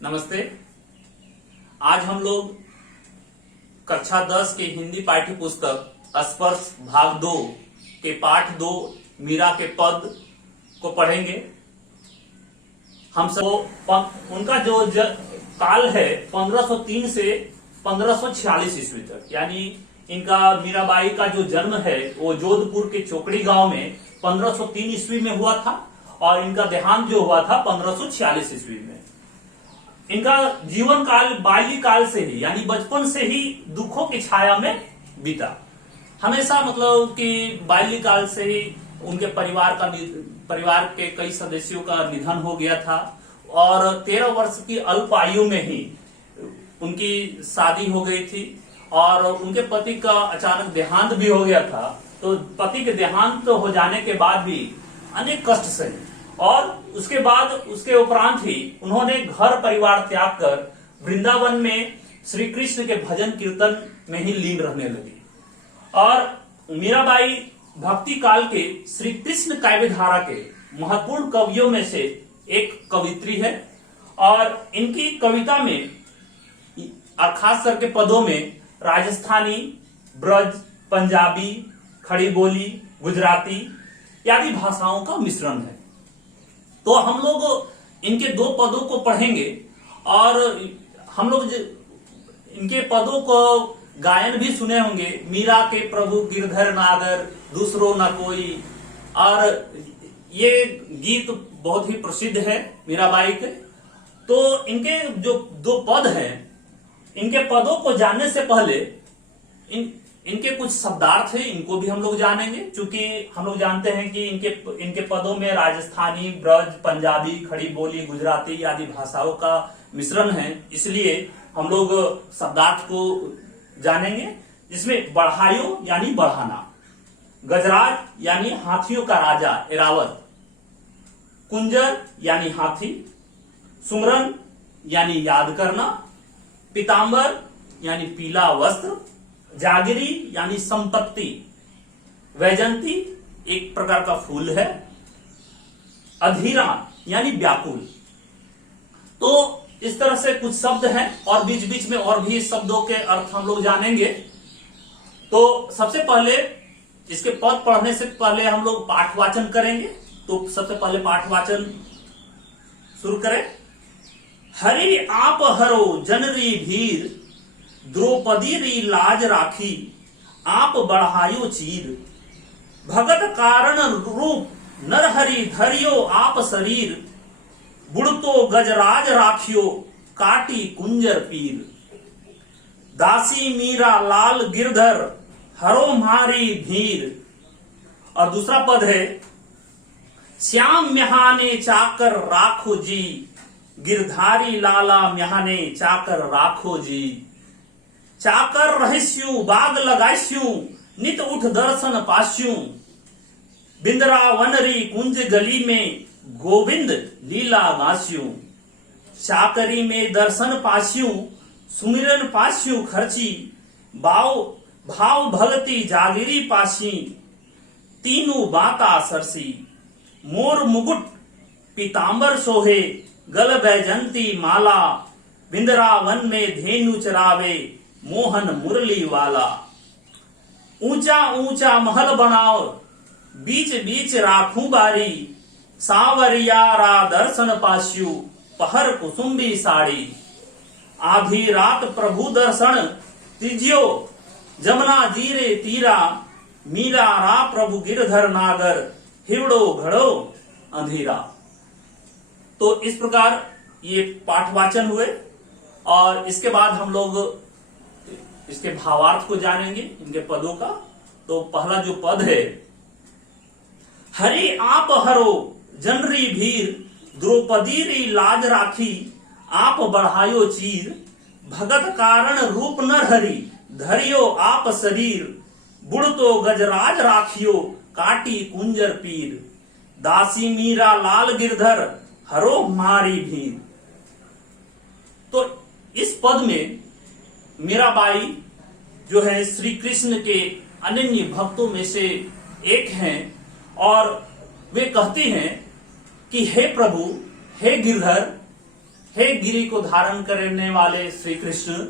नमस्ते। आज हम लोग कक्षा 10 के हिंदी पाठ्य पुस्तक स्पर्श भाग 2 के पाठ 2 मीरा के पद को पढ़ेंगे। हम सब उनका जो काल है 1503 से 1546 ईस्वी तक, यानी इनका मीराबाई का जो जन्म है वो जोधपुर के चोकड़ी गांव में 1503 ईस्वी में हुआ था और इनका देहांत जो हुआ था 1546 ईस्वी में। इनका जीवन काल बाल्यकाल से ही यानी बचपन से ही दुखों की छाया में बीता। हमेशा मतलब कि बाल्यकाल से ही उनके परिवार के कई सदस्यों का निधन हो गया था और 13 वर्ष की अल्प आयु में ही उनकी शादी हो गई थी और उनके पति का अचानक देहांत भी हो गया था। तो पति के देहांत हो जाने के बाद भी अनेक कष्ट सहे और उसके उपरांत ही उन्होंने घर परिवार त्याग कर वृंदावन में श्री कृष्ण के भजन कीर्तन में ही लीन रहने लगी। और मीराबाई भक्ति काल के श्री कृष्ण काव्य धारा के महत्वपूर्ण कवियों में से एक कवित्री है और इनकी कविता में और खास करके पदों में राजस्थानी, ब्रज, पंजाबी, खड़ी बोली, गुजराती आदि भाषाओं का मिश्रण है। तो हम लोग इनके 2 पदों को पढ़ेंगे और हम लोग इनके पदों को गायन भी सुने होंगे। मीरा के प्रभु गिरधर नागर दूसरो न कोई, और ये गीत बहुत ही प्रसिद्ध है मीराबाई के। तो इनके जो 2 पद हैं, इनके पदों को जानने से पहले इनके कुछ शब्दार्थ है, इनको भी हम लोग जानेंगे। क्योंकि हम लोग जानते हैं कि इनके पदों में राजस्थानी, ब्रज, पंजाबी, खड़ी बोली, गुजराती आदि भाषाओं का मिश्रण है, इसलिए हम लोग शब्दार्थ को जानेंगे। जिसमें बढ़ायो यानी बढ़ाना, गजराज यानी हाथियों का राजा एरावत, कुंजर यानी हाथी, सुमरन यानी याद करना, पीतांबर यानी पीला वस्त्र, जागिरी यानी संपत्ति, वैजंती एक प्रकार का फूल है, अधीरा यानी व्याकुल। तो इस तरह से कुछ शब्द हैं और बीच बीच में और भी शब्दों के अर्थ हम लोग जानेंगे। तो सबसे पहले इसके पद पढ़ने से पहले हम लोग पाठवाचन करेंगे। तो सबसे पहले पाठवाचन शुरू करें। हरि आप हरो जनरी भीर, द्रौपदी री लाज राखी, आप बढ़ायो चीर, भगत कारण रूप नरहरि धरियो आप शरीर, बुड़तो गजराज राखियो काटी कुंजर पीर, दासी मीरा लाल गिरधर हरो मारी भीर। और दूसरा पद है श्याम म्याहाने चाकर राखो जी, गिरधारी लाला म्याहाने चाकर राखो जी, चाकर रहस्यु बाग लगास्यु, नित उठ दर्शन पास्यु, बिंदरा वनरी कुंज गली में गोविंद लीला गास्यु, चाकरी में दर्शन पास्यु, सुमिरन पास्यु खर्ची, भाव भगति जागिरी पासी, तीनू बाता सरसी, मोर मुकुट पीतांबर सोहे, गल बैजंती माला, बिंदरा वन में धेनु चरावे, मोहन मुरली वाला, ऊंचा ऊंचा महल बनाओ, बीच बीच राखू बारी, सावरियारा दर्शन पास्यु, पहर कुसुम्बी साड़ी, आधी रात प्रभु दर्शन तीजियो, जमुना जीरे तीरा, मीरा रा प्रभु गिरधर नागर, हिवड़ो घड़ो अंधेरा। तो इस प्रकार ये पाठवाचन हुए और इसके बाद हम लोग इसके भावार्थ को जानेंगे इनके पदों का। तो पहला जो पद है, हरि आप हरो जनरी भीर, द्रौपदी री लाज राखी, आप बढ़ायो चीर, भगत कारण रूप नरहरि धरियो आप शरीर, बुड़तो गजराज राखियो काटी कुंजर पीर, दासी मीरा लाल गिरधर हरो मारी भीर। तो इस पद में मीराबाई जो है श्री कृष्ण के अनन्य भक्तों में से एक हैं और वे कहते हैं कि हे प्रभु, हे गिरधर, हे गिरि को धारण करने वाले श्री कृष्ण,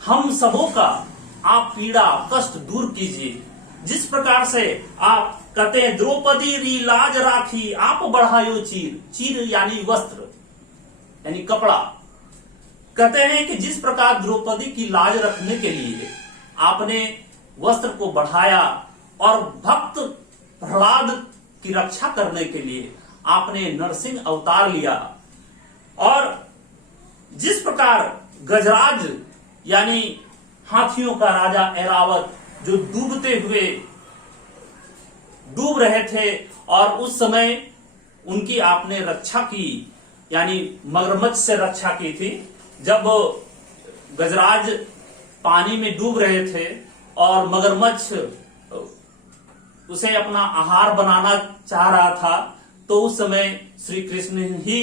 हम सबों का आप पीड़ा कष्ट दूर कीजिए। जिस प्रकार से आप कहते हैं द्रौपदी री लाज राखी आप बढ़ायो चीर, चीर यानी वस्त्र यानी कपड़ा। कहते हैं कि जिस प्रकार द्रौपदी की लाज रखने के लिए आपने वस्त्र को बढ़ाया और भक्त प्रहलाद की रक्षा करने के लिए आपने नरसिंह अवतार लिया, और जिस प्रकार गजराज यानी हाथियों का राजा ऐरावत जो डूब रहे थे और उस समय उनकी आपने रक्षा की, यानी मगरमच्छ से रक्षा की थी। जब गजराज पानी में डूब रहे थे और मगरमच्छ उसे अपना आहार बनाना चाह रहा था, तो उस समय श्री कृष्ण ही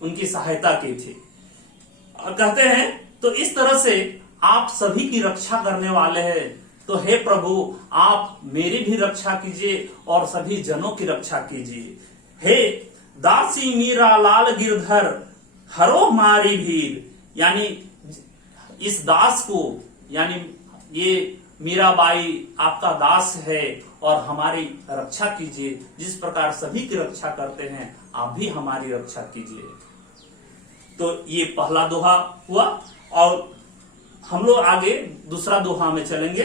उनकी सहायता की थी। और कहते हैं तो इस तरह से आप सभी की रक्षा करने वाले हैं, तो हे प्रभु आप मेरी भी रक्षा कीजिए और सभी जनों की रक्षा कीजिए। हे दासी मीरा लाल गिरधर हरो मारी भीर, यानी इस दास को, यानी ये मीराबाई आपका दास है और हमारी रक्षा कीजिए। जिस प्रकार सभी की रक्षा करते हैं आप भी हमारी रक्षा कीजिए। तो ये पहला दोहा हुआ, और हम लोग आगे दूसरा दोहा में चलेंगे।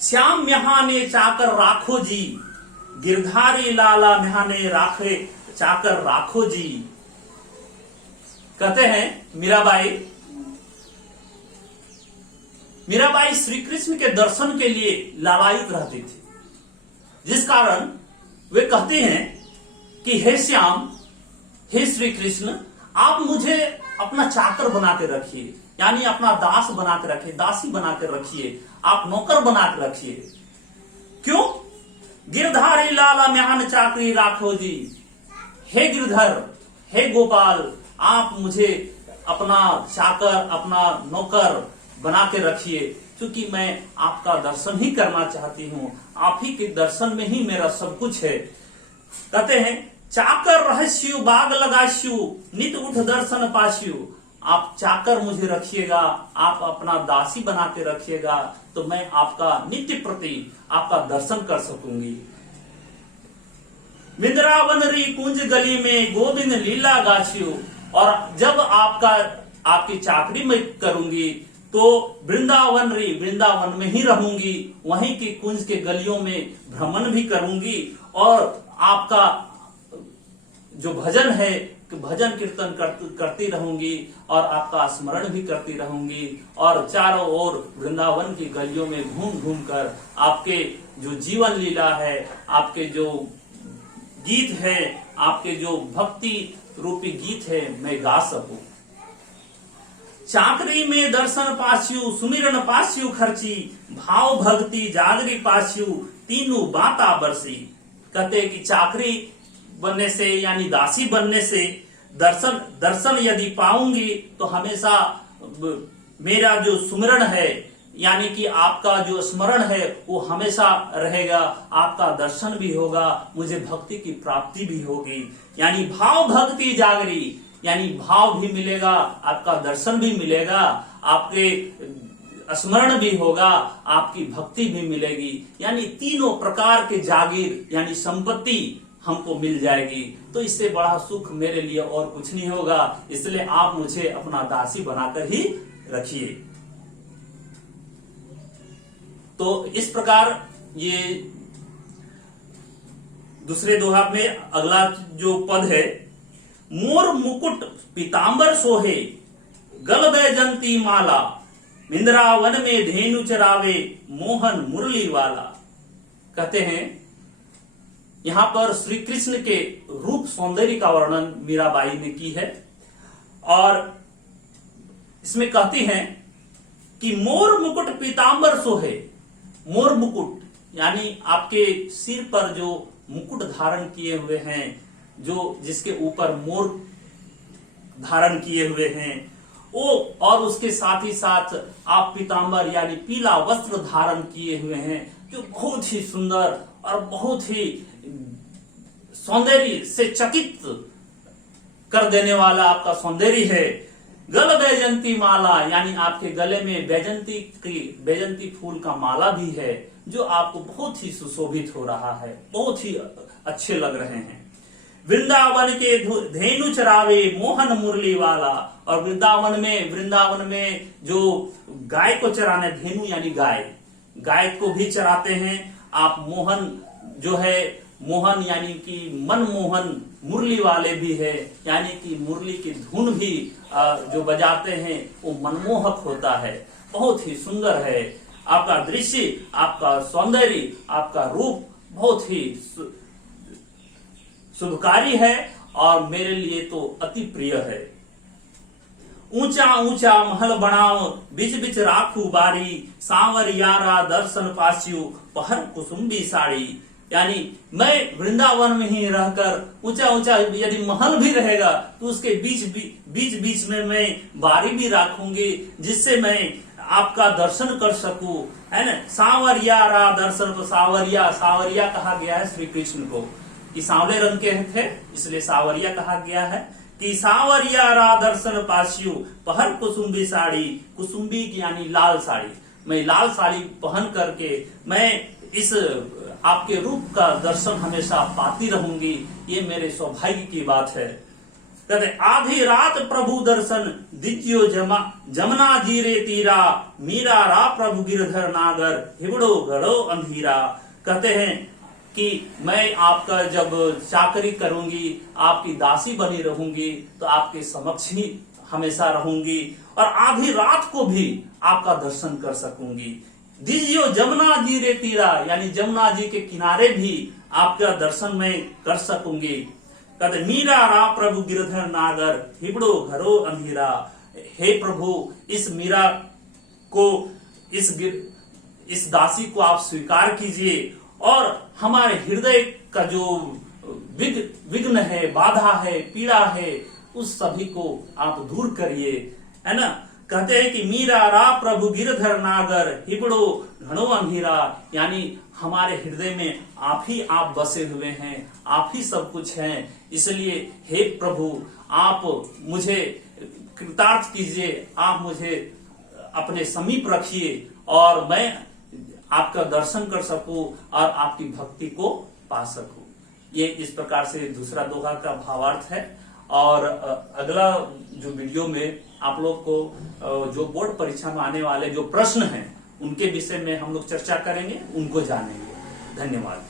श्याम म्याहाने चाकर राखो जी, गिरधारी लाला म्याहाने राखे चाकर राखो जी। कहते हैं मीराबाई श्री कृष्ण के दर्शन के लिए लालायित रहती थी, जिस कारण वे कहते हैं कि हे श्याम, हे श्री कृष्ण, आप मुझे अपना चाकर बना के रखिए, यानी अपना दास बना के रखिए, दासी बना के रखिए, आप नौकर बना के रखिए। क्यों? गिरधारी लाला म्यान चाकरी राखो जी, हे गिरधर, हे गोपाल, आप मुझे अपना चाकर, अपना नौकर बना के रखिए, क्योंकि मैं आपका दर्शन ही करना चाहती हूँ। आप ही के दर्शन में ही मेरा सब कुछ है। कहते हैं चाकर रहस्यु बाग लगास्यु नित उठ दर्शन पास्यु। आप चाकर मुझे रखिएगा, आप अपना दासी बना के रखिएगा, तो मैं आपका नित्य प्रति आपका दर्शन कर सकूंगी। वृंदावन री कुंज गली में गोविंद लीला गाछियो, और जब आपकी चाकरी में करूंगी तो वृंदावन में ही रहूंगी, वहीं के कुंज के गलियों में भ्रमण भी करूंगी, और आपका जो भजन है भजन कीर्तन करती रहूंगी, और आपका स्मरण भी करती रहूंगी, और चारों ओर वृंदावन की गलियों में घूम घूम कर आपके जो जीवन लीला है, आपके जो गीत है, आपके जो भक्ति रूपी गीत है, मैं गा सकूं। चाकरी में दर्शन पास्यु सुमिरन पास्यु खर्ची, भाव भक्ति जागरी पास्यु तीनों बाता बरसी। कहते कि चाकरी बनने से यानी दासी बनने से दर्शन यदि पाऊंगी तो हमेशा मेरा जो सुमिरन है, यानी कि आपका जो स्मरण है वो हमेशा रहेगा, आपका दर्शन भी होगा, मुझे भक्ति की प्राप्ति भी होगी। यानी भाव भक्ति जागरी, यानी भाव भी मिलेगा, आपका दर्शन भी मिलेगा, आपके स्मरण भी होगा, आपकी भक्ति भी मिलेगी, यानी तीनों प्रकार के जागीर यानी संपत्ति हमको मिल जाएगी। तो इससे बड़ा सुख मेरे लिए और कुछ नहीं होगा, इसलिए आप मुझे अपना दासी बनाकर ही रखिए। तो इस प्रकार ये दूसरे दोहा में अगला जो पद है, मोर मुकुट पीतांबर सोहे गल बैजंती माला, मिंद्रावन में धेनु चरावे मोहन मुरली वाला। कहते हैं यहाँ पर श्री कृष्ण के रूप सौंदर्य का वर्णन मीराबाई ने की है, और इसमें कहती हैं कि मोर मुकुट पीतांबर सोहे। मोर मुकुट यानी आपके सिर पर जो मुकुट धारण किए हुए हैं, जो जिसके ऊपर मोर धारण किए हुए हैं वो, और उसके साथ ही साथ आप पीतांबर यानी पीला वस्त्र धारण किए हुए हैं, जो बहुत ही सुंदर और बहुत ही सौंदर्य से चकित कर देने वाला आपका सौंदर्य है। गल बैजंती माला, यानी आपके गले में बैजंती फूल का माला भी है, जो आपको बहुत ही सुशोभित हो रहा है, बहुत ही अच्छे लग रहे हैं। वृंदावन के धेनु चरावे मोहन मुरली वाला, और वृंदावन में जो गाय को चराने, धेनु यानी गाय को भी चराते हैं आप। मोहन जो है, मोहन यानी कि मनमोहन, मुरली वाले भी है, यानी कि मुरली की धुन भी जो बजाते हैं वो मनमोहक होता है, बहुत ही सुंदर है। आपका दृश्य, आपका सौंदर्य, आपका रूप बहुत ही शुभकारी है और मेरे लिए तो अति प्रिय है। ऊंचा ऊंचा महल बनाओ, बिच बिच राखू बारी, सांवर यारा दर्शन पास्यु, पहर कुसुम्बी साड़ी। यानी मैं वृंदावन में ही रहकर ऊंचा ऊंचा यदि महल भी रहेगा तो उसके बीच में मैं बारी भी राखूंगी, जिससे मैं आपका दर्शन कर सकूं, है ना। सांवरिया रा दर्शन, तो सावरिया कहा गया है श्री कृष्ण को कि सांवले रंग के थे, इसलिए सावरिया कहा गया है। कि सांवरिया रा दर्शन पास्यु, पहर कुसुम्बी साड़ी, कुसुम्बी यानी लाल साड़ी, मैं लाल साड़ी पहन करके मैं इस आपके रूप का दर्शन हमेशा पाती रहूंगी, ये मेरे सौभाग्य की बात है। कहते आधी रात प्रभु दर्शन दिज्यो जमुना जीरे तीरा, मीरा रा प्रभु गिरधर नागर, हिबड़ो घड़ो अंधीरा। कहते हैं कि मैं आपका जब चाकरी करूंगी, आपकी दासी बनी रहूंगी, तो आपके समक्ष ही हमेशा रहूंगी और आधी रात को भी आपका दर्शन कर सकूंगी। दिज्यो जमुना जी रे तीरा, यानी जमुना जी के किनारे भी आपका दर्शन मैं कर सकूंगी। कहते मीरा रा प्रभु गिरधर नागर, हिबड़ो घरो अंधेरा। हे प्रभु, इस मीरा को, इस दासी को आप स्वीकार कीजिए और हमारे हृदय का जो विघ्न है, बाधा है, पीड़ा है, उस सभी को आप दूर करिए, है ना। कहते हैं कि मीरा रा प्रभु गिरधर नागर, हिबड़ो घनो अंधेरा, यानी हमारे हृदय में आप बसे हुए हैं, आप ही सब कुछ हैं। इसलिए हे प्रभु, आप मुझे कृतार्थ कीजिए, आप मुझे अपने समीप रखिए और मैं आपका दर्शन कर सकूं और आपकी भक्ति को पा सकूं। ये इस प्रकार से दूसरा दोहा का भावार्थ है। और अगला जो वीडियो में आप लोग को जो बोर्ड परीक्षा में आने वाले जो प्रश्न हैं उनके विषय में हम लोग चर्चा करेंगे, उनको जानेंगे। धन्यवाद।